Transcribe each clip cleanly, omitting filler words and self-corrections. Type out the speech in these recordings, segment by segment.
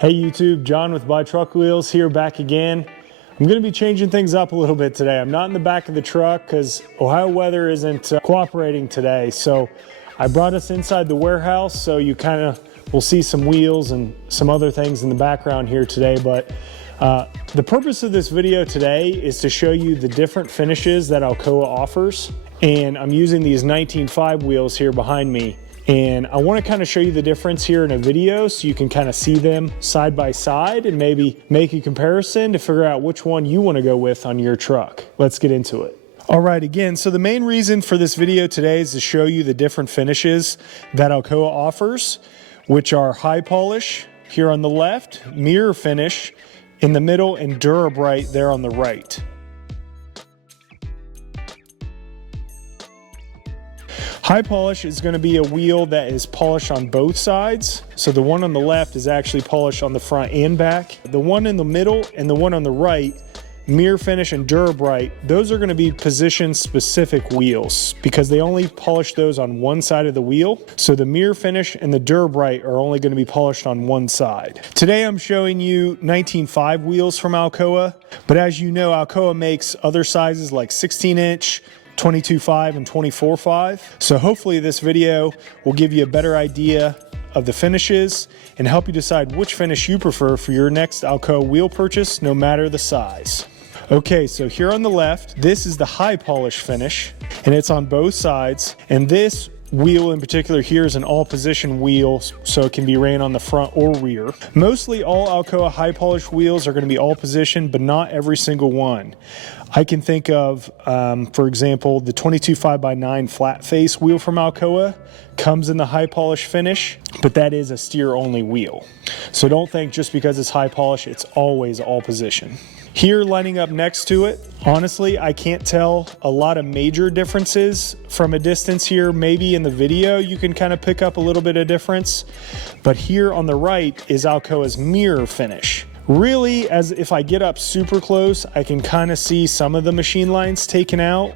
Hey YouTube, John with Buy Truck Wheels here back again. I'm going to be changing things up a little bit today. I'm not in the back of the truck because Ohio weather isn't cooperating today. So I brought us inside the warehouse so you kind of will see some wheels and some other things in the background here today. But the purpose of this video today is to show you the different finishes that Alcoa offers. And I'm using these 19.5 wheels here behind me. And I want to kind of show you the difference here in a video so you can kind of see them side by side and maybe make a comparison to figure out which one you want to go with on your truck. Let's get into it. All right, again, so the main reason for this video today is to show you the different finishes that Alcoa offers, which are high polish here on the left, mirror finish in the middle, and Dura-Bright there on the right. High polish is going to be a wheel that is polished on both sides. So the one on the left is actually polished on the front and back. The one in the middle and the one on the right, mirror finish and Dura-Bright, those are going to be position specific wheels because they only polish those on one side of the wheel. So the mirror finish and the Dura-Bright are only going to be polished on one side. Today I'm showing you 19.5 wheels from Alcoa, but as you know, Alcoa makes other sizes like 16-inch, 22.5 and 24.5. So hopefully this video will give you a better idea of the finishes and help you decide which finish you prefer for your next Alcoa wheel purchase, no matter the size. Okay, so here on the left, this is the high polish finish and it's on both sides. And this wheel in particular here is an all position wheel, so it can be ran on the front or rear. Mostly all Alcoa high polish wheels are going to be all position, but not every single one. I can think of, for example, the 22.5x9 flat face wheel from Alcoa comes in the high polish finish, but that is a steer only wheel. So don't think just because it's high polish, it's always all position. Here lining up next to it, honestly, I can't tell a lot of major differences from a distance here. Maybe in the video you can kind of pick up a little bit of difference, but here on the right is Alcoa's mirror finish. Really, as if I get up super close, I can kind of see some of the machine lines taken out.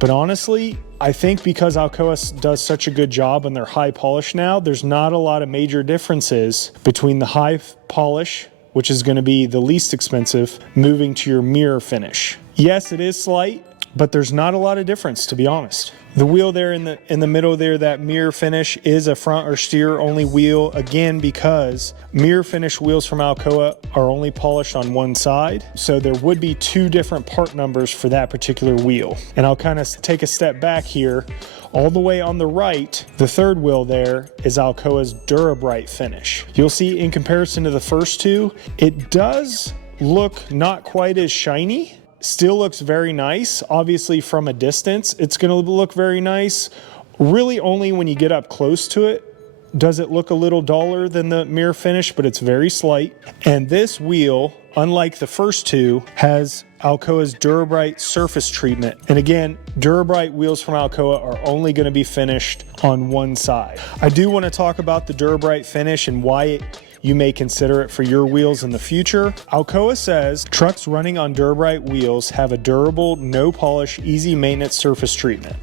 But honestly, I think because Alcoa does such a good job on their high polish now, there's not a lot of major differences between the high polish, which is going to be the least expensive, moving to your mirror finish. Yes, it is slight, but there's not a lot of difference, to be honest. The wheel there in the middle there, that mirror finish, is a front or steer only wheel, again, because mirror finish wheels from Alcoa are only polished on one side. So there would be two different part numbers for that particular wheel. And I'll kind of take a step back here. All the way on the right, the third wheel there is Alcoa's Dura-Bright finish. You'll see in comparison to the first two, it does look not quite as shiny. Still looks very nice. Obviously from a distance, it's going to look very nice. Really only when you get up close to it does it look a little duller than the mirror finish, but it's very slight. And this wheel, unlike the first two, has Alcoa's Dura-Bright surface treatment. And again, Dura-Bright wheels from Alcoa are only going to be finished on one side. I do want to talk about the Dura-Bright finish and why you may consider it for your wheels in the future. Alcoa says trucks running on Dura-Bright wheels have a durable, no polish, easy maintenance surface treatment.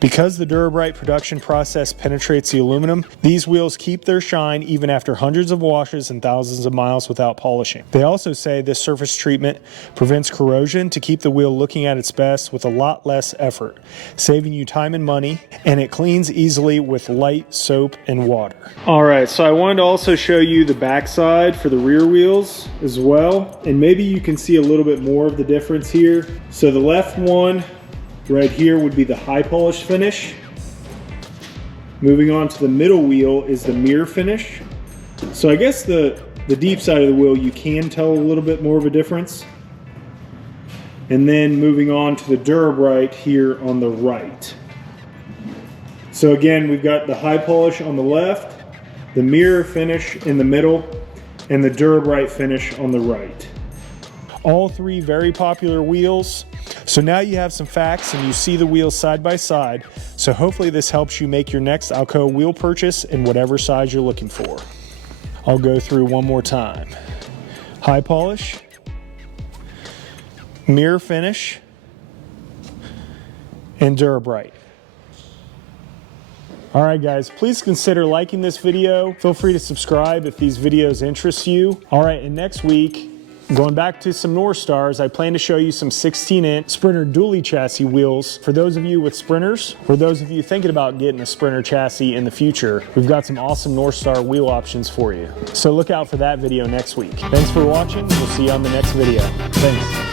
Because the Dura-Bright production process penetrates the aluminum, these wheels keep their shine even after hundreds of washes and thousands of miles without polishing. They also say this surface treatment prevents corrosion to keep the wheel looking at its best with a lot less effort, saving you time and money, and it cleans easily with light soap and water. All right, so I wanted to also show you the backside for the rear wheels as well, and maybe you can see a little bit more of the difference here. So the left one right here would be the high polish finish. Moving on to the middle wheel is the mirror finish. So I guess the deep side of the wheel, you can tell a little bit more of a difference. And then moving on to the Dura-Bright here on the right. So again, we've got the high polish on the left, the mirror finish in the middle, and the Dura-Bright finish on the right. All three very popular wheels. So now you have some facts and you see the wheels side by side. So hopefully this helps you make your next Alcoa wheel purchase in whatever size you're looking for. I'll go through one more time. High polish, mirror finish, and Dura-Bright. All right, guys, please consider liking this video. Feel free to subscribe if these videos interest you. All right, and next week, going back to some North Stars, I plan to show you some 16-inch Sprinter dually chassis wheels. For those of you with Sprinters, for those of you thinking about getting a Sprinter chassis in the future, we've got some awesome North Star wheel options for you. So look out for that video next week. Thanks for watching. We'll see you on the next video. Thanks.